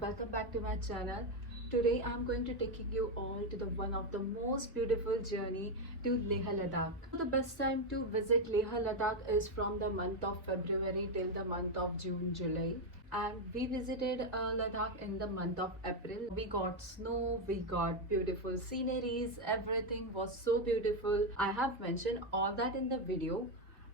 welcome back to my channel. Today I'm going to taking you all to the one of the most beautiful journey to Leh Ladakh. The best time to visit Leh Ladakh is from the month of February till the month of June, July. And we visited Ladakh in the month of April. We got snow, we got beautiful sceneries, everything was so beautiful. I have mentioned all that in the video.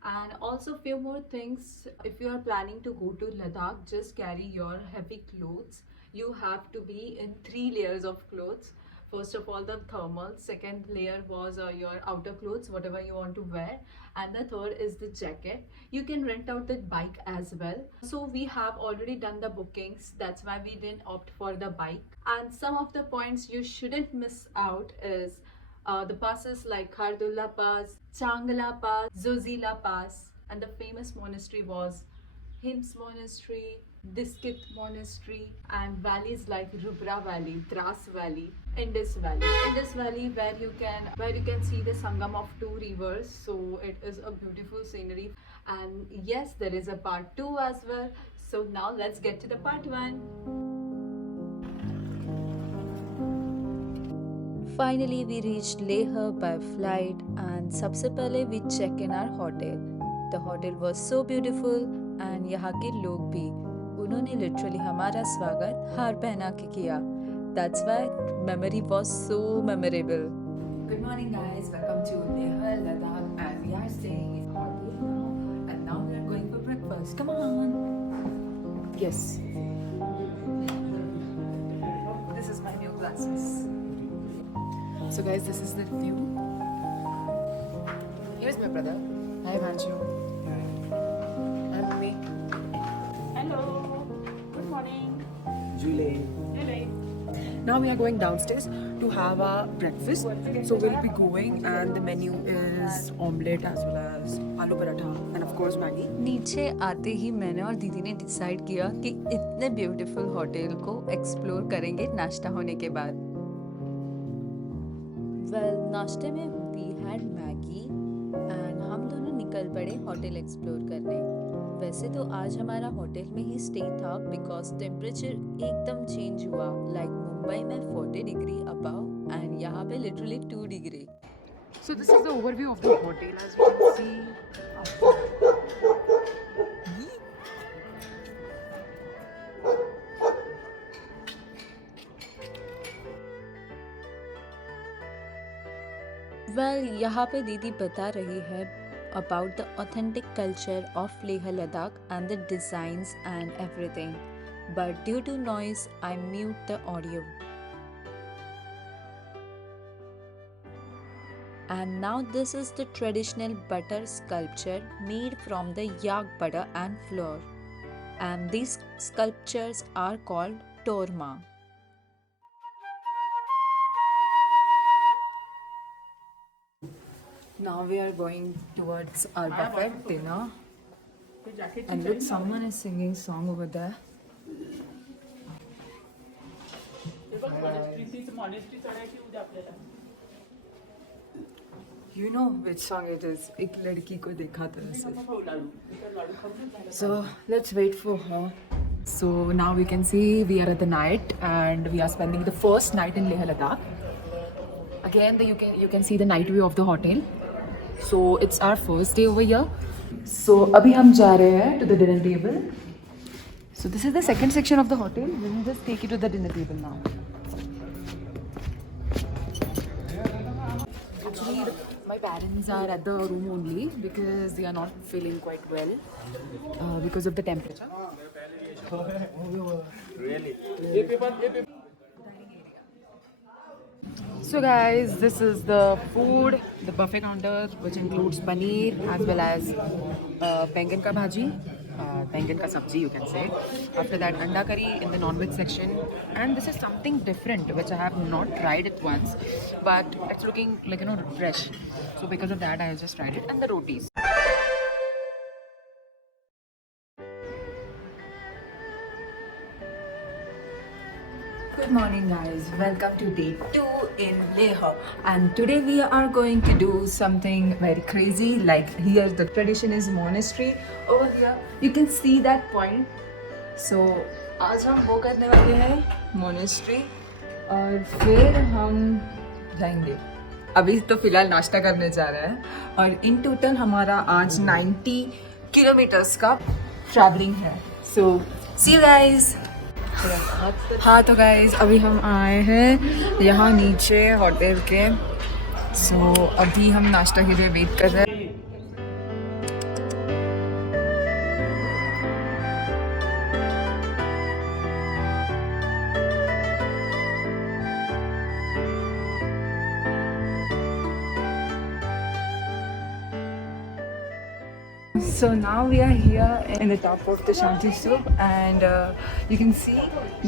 And also few more things, if you are planning to go to Ladakh, just carry your heavy clothes. You have to be in 3 layers of clothes. First of all, the thermal, second layer was your outer clothes, whatever you want to wear, and the third is the jacket. You can rent out the bike as well. So we have already done the bookings, that's why we didn't opt for the bike. And some of the points you shouldn't miss out is the passes like Khardula Pass, Changla Pass, Zozila Pass, and the famous monastery was Hims Monastery, Diskit Monastery, and valleys like Rubra Valley, Dras Valley, Indus Valley. Indus Valley where you can see the Sangam of two rivers. So it is a beautiful scenery. And yes, there is a part 2 as well. So now let's get to the part 1. Finally, we reached Leh by flight and सबसे पहले we check in our hotel. The hotel was so beautiful and यहाँ के लोग भी उन्होंने literally हमारा स्वागत हार पहना के किया. That's why memory was so memorable. Good morning guys, welcome to Leh Ladakh and we are staying in hotel now and now we are going for breakfast. Come on! Yes. This is my new glasses. So guys, this is the view. Here's my brother. Hi Vanju. And Mummy. Hello. Good morning. Julie. Hello. Now we are going downstairs to have our breakfast. So we'll be going and the menu is omelette as well as aloo paratha and of course Maggi. नीचे आते ही मैंने और दीदी ने decide किया कि इतने beautiful hotel को एक्सप्लोर करेंगे नाश्ता होने के बाद. वेल नाश्ते में वी हैड मैगी एंड हम दोनों निकल पड़े होटल एक्सप्लोर करने. वैसे तो आज हमारा होटल में ही स्टे था बिकॉज टेम्परेचर एकदम चेंज हुआ. लाइक मुंबई में 40 डिग्री अबव एंड यहाँ पे literally 2 degree. So this is the overview of the hotel as you can see. Well यहाँ पे दीदी बता रही है about the authentic culture of Leh Ladakh and the designs and everything. But due to noise, I mute the audio. And now this is the traditional butter sculpture made from the yak butter and flour. And these sculptures are called torma. Now we are going towards our buffet dinner. And look, someone is singing song over there. Monastery चढायची उद्या आपल्याला. You know which song it is? एक लड़की को देखा था ऐसे. खाऊ लाडू. So let's wait for her. So now we can see we are at the night and we are spending the first night in Leh Ladakh. Again, you can see the night view of the hotel. So it's our first day over here. So अभी हम जा रहे हैं to the dinner table. So this is the second section of the hotel. We will just take you to the dinner table now. Actually, my parents are at the room only because they are not feeling quite well because of the temperature. So guys, this is the food, the buffet counter, which includes paneer as well as बैंगन का भाजी, बैंगन का sabji you can say. After that, anda curry in the non-veg section, and this is something different which I have not tried it once, but it's looking like fresh. So because of that, I just tried it, and the rotis. Good morning guys, welcome to day 2 in Leh, and today we are going to do something very crazy. Like here the tradition is monastery. Over here you can see that point. So आज हम वो करने वाले हैं monastery और फिर हम जाएंगे। अभी तो फिलहाल नाश्ता करने जा रहे हैं और इन टोटल हमारा आज 90 किलोमीटर्स का ट्रैवलिंग है। सो सी यू गाइस। हाँ तो गाइस अभी हम आए हैं यहाँ नीचे होटल के। सो अभी हम नाश्ता के लिए वेट कर रहे हैं। So now we are here in the top of the Shanti Stup and you can see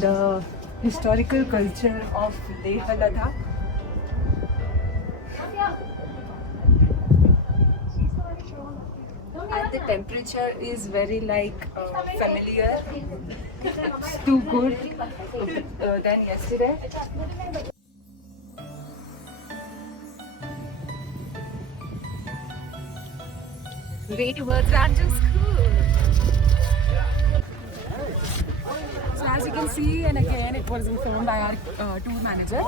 the historical culture of Leh Ladakh. And the temperature is very familiar, too good than yesterday. Way towards Ranjan School. So as you can see, and again it was informed by our tour manager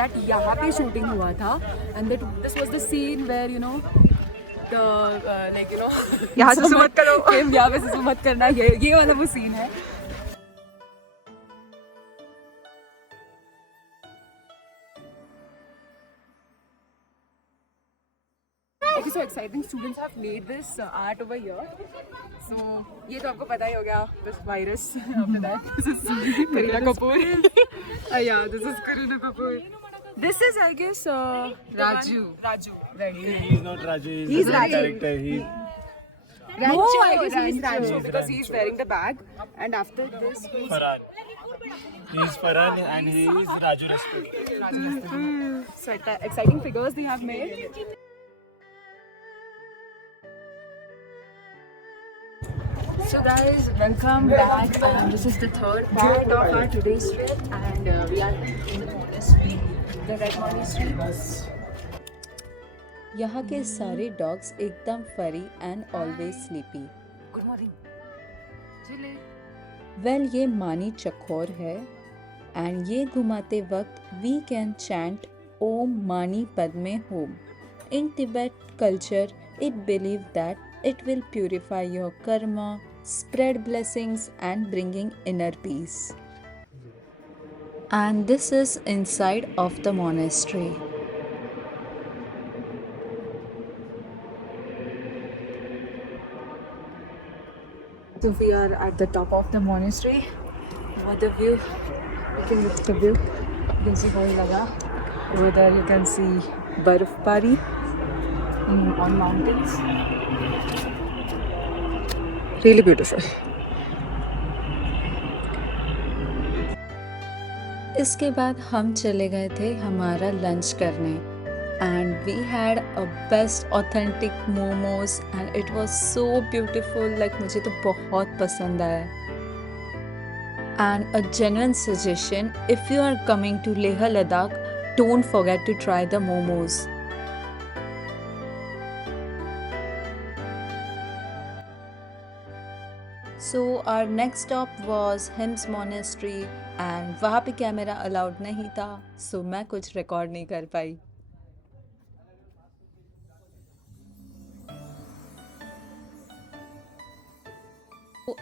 that यहाँ पे shooting हुआ था, and this was the scene where the यहाँ से zoom मत करो, यहाँ पे से zoom मत करना, ये वाला वो scene है. Okay, so exciting. Students have made this art over here. So ये तो आपको पता ही हो गया. This virus. After that, this is Kareena Kapoor. Yeah, this is Kareena Kapoor. This is, I guess, Raju. Raju, right? He is not Raju. He's a Raju. character. He No, I guess he's Raju because he's wearing the bag. And after this, he's Farhan. He is Farhan and he is Raju Respect. Raju. So exciting figures they have made. So guys, welcome back. This is the third part of our today's trip, and we are in the monastery, the Red Monastery. यहाँ के सारे dogs एकदम फरी and always sleepy. Good morning. Chile. Well ये मानी चकोर है and ये घुमाते वक्त we can chant Om Mani Padme Hum. In Tibet culture it believe that it will purify your karma, spread blessings and bringing inner peace. And this is inside of the monastery. So we are at the top of the monastery. What the view? You can look at the view. You can see Laga. Over there you can see Barfbari on mountains. Really beautiful. इसके बाद हम चले गए थे हमारा lunch करने and we had a best authentic momos and it was so beautiful. Like मुझे तो बहुत पसंद आया। And a genuine suggestion, if you are coming to Leh Ladakh, don't forget to try the momos. So our next stop was Hemis monastery and वहाँ पे camera allowed नहीं था, सो मैं कुछ रिकॉर्ड नहीं कर पाई।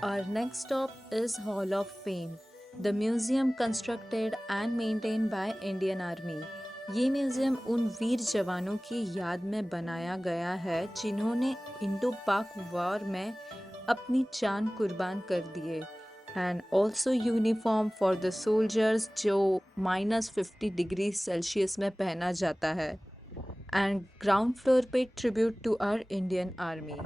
Our next stop is Hall of Fame, the museum constructed and maintained by Indian Army. ये museum उन वीर जवानों की याद में बनाया गया है जिन्होंने इंडो पाक वॉर में अपनी जान कुर्बान कर दिए and also uniform for the soldiers जो -50 डिग्री सेल्सियस में पहना जाता है एंड ग्राउंड फ्लोर पे tribute to our Indian army.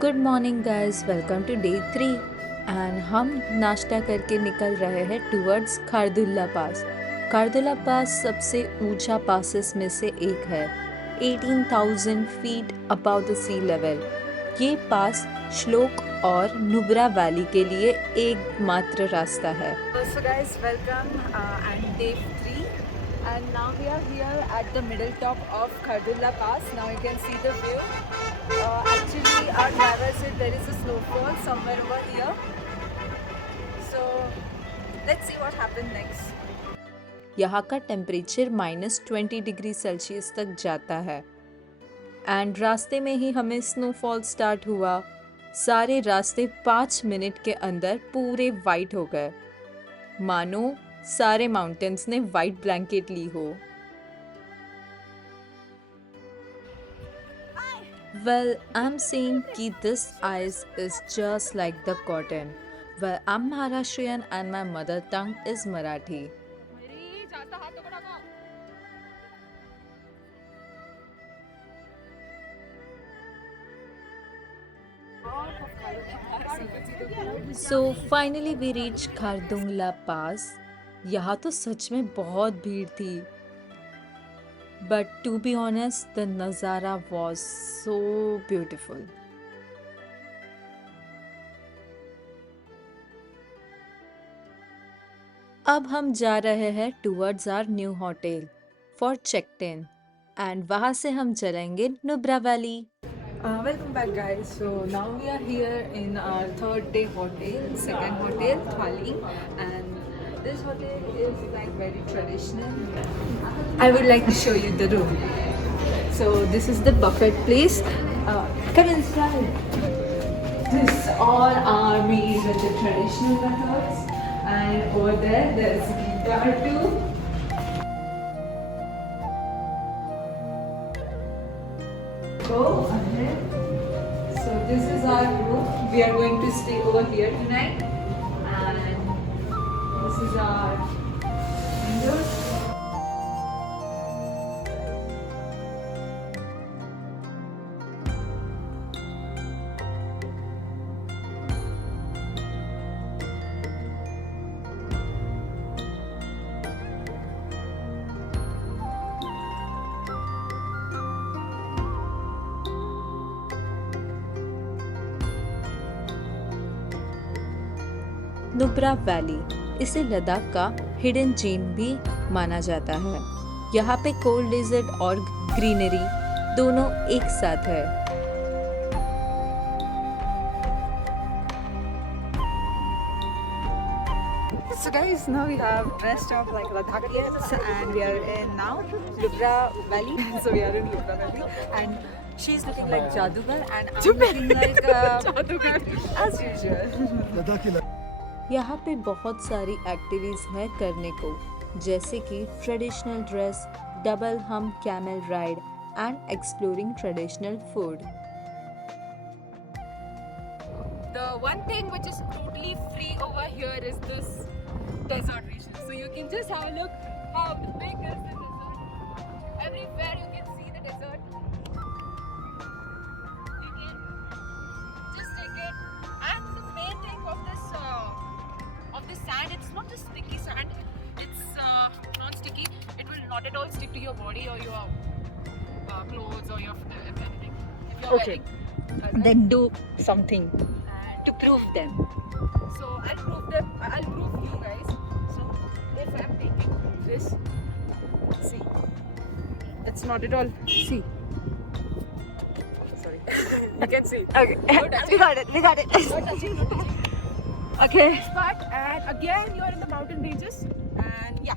Good morning guys, welcome to day 3 and हम नाश्ता करके निकल रहे हैं टूवर्ड्स खारदुल्ला पास। खारदुल्ला पास सबसे ऊंचा पासेस में से एक है, 18,000 feet above the sea level. ये पास श्लोक और नुब्रा वैली के लिए एकमात्र रास्ता है। So guys, welcome and day 3 and now we are here at the middle top of Khardula Pass. Now you can see the view Actually, our driver said there is a snowfall somewhere over here. So let's see what happens next. यहाँ का temperature -20 degree Celsius तक जाता है and रास्ते में ही हमें snowfall start हुआ। सारे रास्ते 5 मिनट के अंदर पूरे वाइट हो गए, मानो सारे माउंटेन्स ने वाइट ब्लैंकेट ली हो। Well, I'm saying कि this ice is just like the cotton. Well, I'm Maharashtrian and my mother tongue is Marathi. So finally we reached Khardungla Pass. यहाँ तो सच में बहुत भीड़ थी, but to be honest, the Nazara was so beautiful. अब हम जा रहे हैं towards our new hotel for check-in and वहाँ से हम चलेंगे Nubra valley. Welcome back, guys. So now we are here in our third day hotel, second hotel, Thali, and this hotel is like very traditional. I would like to show you the room. So this is the buffet place. Come inside. This all are made with the traditional methods, and over there is a guitar too. Go ahead. So this is our room. We are going to stay over here tonight, and this is our windows. Nubra valley, इसे लद्दाख का hidden GeM भी माना जाता है। यहाँ पे cold desert और greenery दोनों एक साथ है। So guys, now we have dressed up like Ladakhians, and we are in now Nubra Valley. So we are in Nubra Valley, and she's looking like Jadugar, and I'm looking like Jadugar as usual. यहाँ पे बहुत सारी activities है करने को, जैसे कि traditional dress, double हम camel ride and exploring traditional food. The one thing which is totally free over here is this desert region. So you can just have a look how big is the desert. Everywhere you can see the desert. You can just take it. And the main thing of this sand, it's not just sticky sand. It's non-sticky. It will not at all stick to your body or your clothes or your anything. If you're Okay. wearing, Then do something and to prove them. so I'll prove you guys. So if I'm taking this, see, it's not at all, see. Sorry. You can see. Okay. We got it. Not touching. Okay. This part, and again you're in the mountain ranges, and yeah.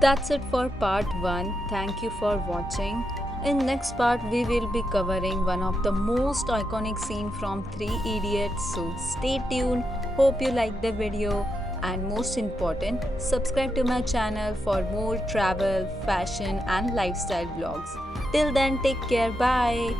That's it for part 1. Thank you for watching. In next part we will be covering one of the most iconic scene from 3 Idiots. So stay tuned. Hope you like the video, and most important, subscribe to my channel for more travel, fashion and lifestyle vlogs. Till then, take care. Bye.